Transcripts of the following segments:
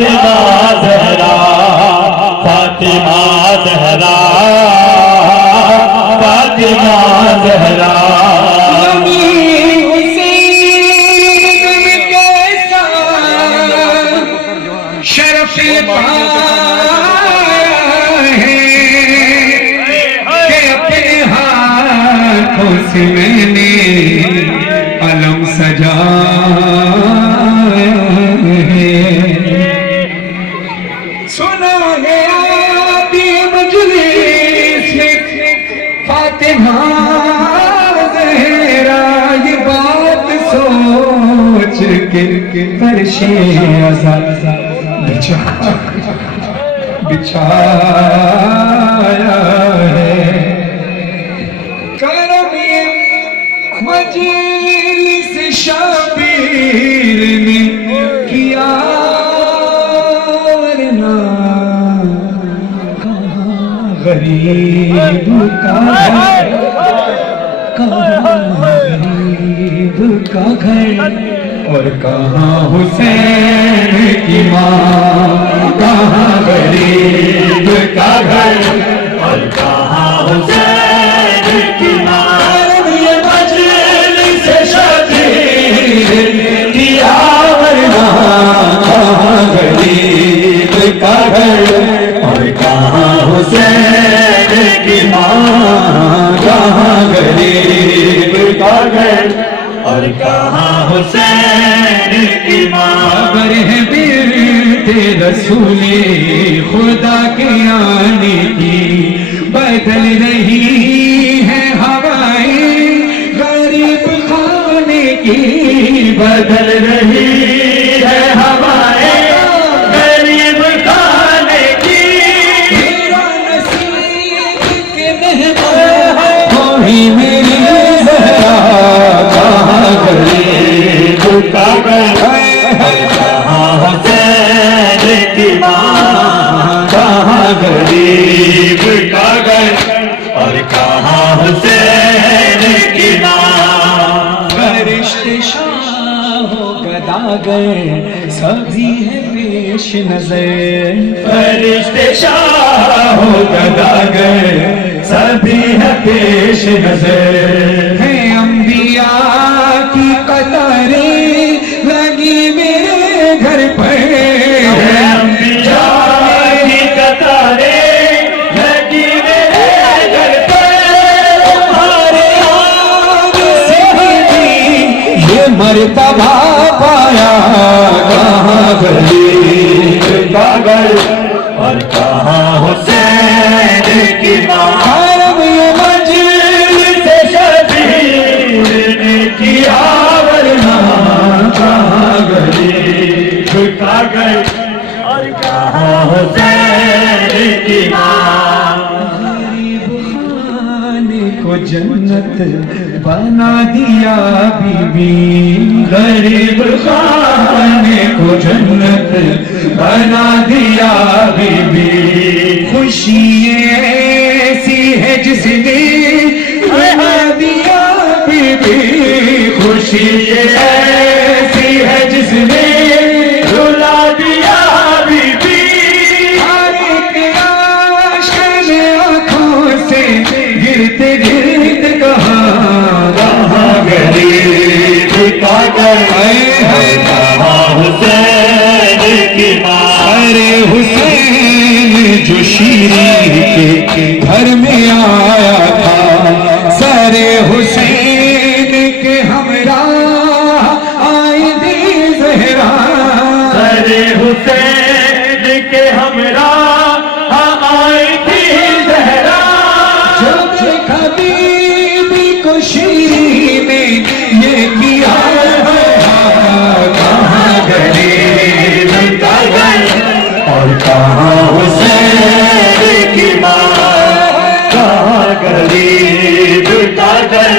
فاطمہ زہرا فاطمہ زہرا فاطمہ زہرا میں نے علم سجایا ہے سنا گیا بھی مجلس میں فاطمہ زہرا یہ بات سوچ کے فرش عزا بچھایا ہے مجلس شبیر نے کیا ورنہ کہاں غریب کا گھر کہاں غریب کا گھر اور کہاں حسین کی ماں کہاں غریب کا گھر اور کہاں حسین کی ماں غریب کا گھر اور کہاں حسین کی ماں کہاں غریب کا گھر اور کہاں حسین کی ماں خبر ہے بنت رسول خدا کے آنے کی بدل رہی ہے ہوائیں غریب خانے کی بدل رہی ہے ہوائیں غریب خانے کی میرا نصیب کے مہمان وہی میری زہرا کہاں غریب کا گھر کہاں حسین کی ماں کہاں غریب کا گھر اور کہاں حسین کی ماں فرشتے شاہ و گداگر سبھی ہے پیش نظر فرشتے شاہ و گداگر سبھی ہے پیش نظر ہے انبیاء کی قطاریں لگی میرے گھر پر ہے انبیاء کی قطاریں لگی میرے گھر پر تمہارے آنے سے ہی یہ مرتبہ پایا کہاں غریب کا گھر اور کہاں حسین کی ماں حرم یہ مجلس شبیر نے کیا ورنہ کہاں غریب کا گھر اور کہاں حسین کی ماں غریب خانے کو جنت بنا دیا بی بی غریب خانے کو جنت بنا دیا بی بی خوشی ایسی ہے جس نے بنا دیا بی بی خوشی ایسی ہے جس نے رلا دیا بی بی ہر ایک عاشق آنکھوں سے گرتے گرتے کہاں غریب کا گھر کہاں حسین کی ماں ارے حسین جو شیری کے گھر میں آیا تھا سارے حسین کے ہمراہ آئی تھی زہرا سارے حسین کے ہمراہ آئی تھی زہرا جب حبیبی کو شیری نے یہ کیا کہاں غریب کا گھر اور کہاں حسین کی ماں کہاں غریب کا گھر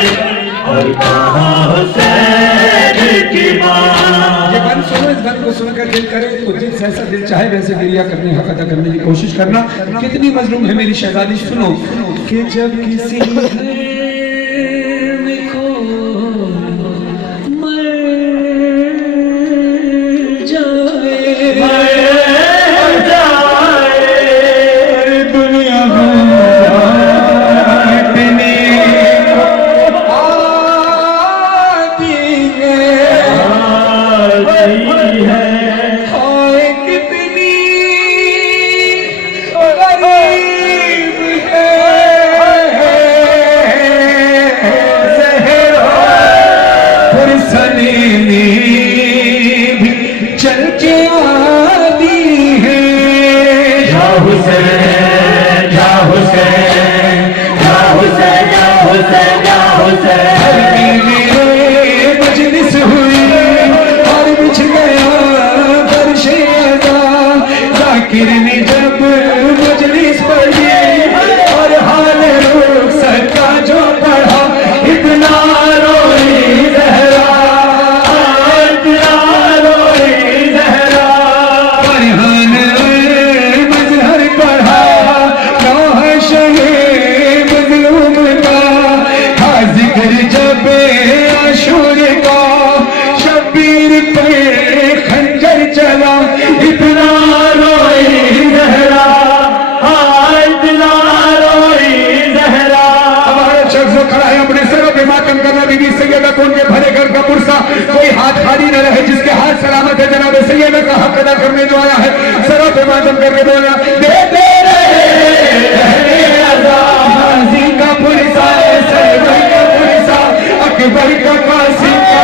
اور کہاں حسین کی ماں یہ گانا سنو اس گانے کو سن کر دل کرے تو دل سے ایسا دل چاہے ویسے گریہ کرنے حق ادا کرنے کی کوشش کرنا کتنی مظلوم ہے میری شہزادی سنو کہ جب کسی مر جائے حسین یا حسین یا حسین یا حسین یا حسین مجلس ہوئی اور بچھ گیا فرش ادا ذاکر نے جب مجلس پڑھی اور حال رخصت کا جو پڑھا اتنا روئی زہرا اتنا روئی زہرا فرحان مظہر پڑھا نوح شہ مظلوم کا تھا ذکر جب عاشور کا شبیر پہ خنجر چلا اتنا روئی زہرا اتنا روئی زہرا ہمارا شخص کھڑا ہے اپنے سروں پہ ماتم کرنا بی بی سیدہ کون کے بھرے گھر کا پرسا کوئی ہاتھ خالی نہ رہے جس کے ہاتھ سلامت ہے جناب سیدہ کا حق ادا کرنے جو آیا ہے سروں پہ ماتم کر کے بولا دیتے رہے غازی کا پرسا سرور کا پرسا اکبر کا قاسم کا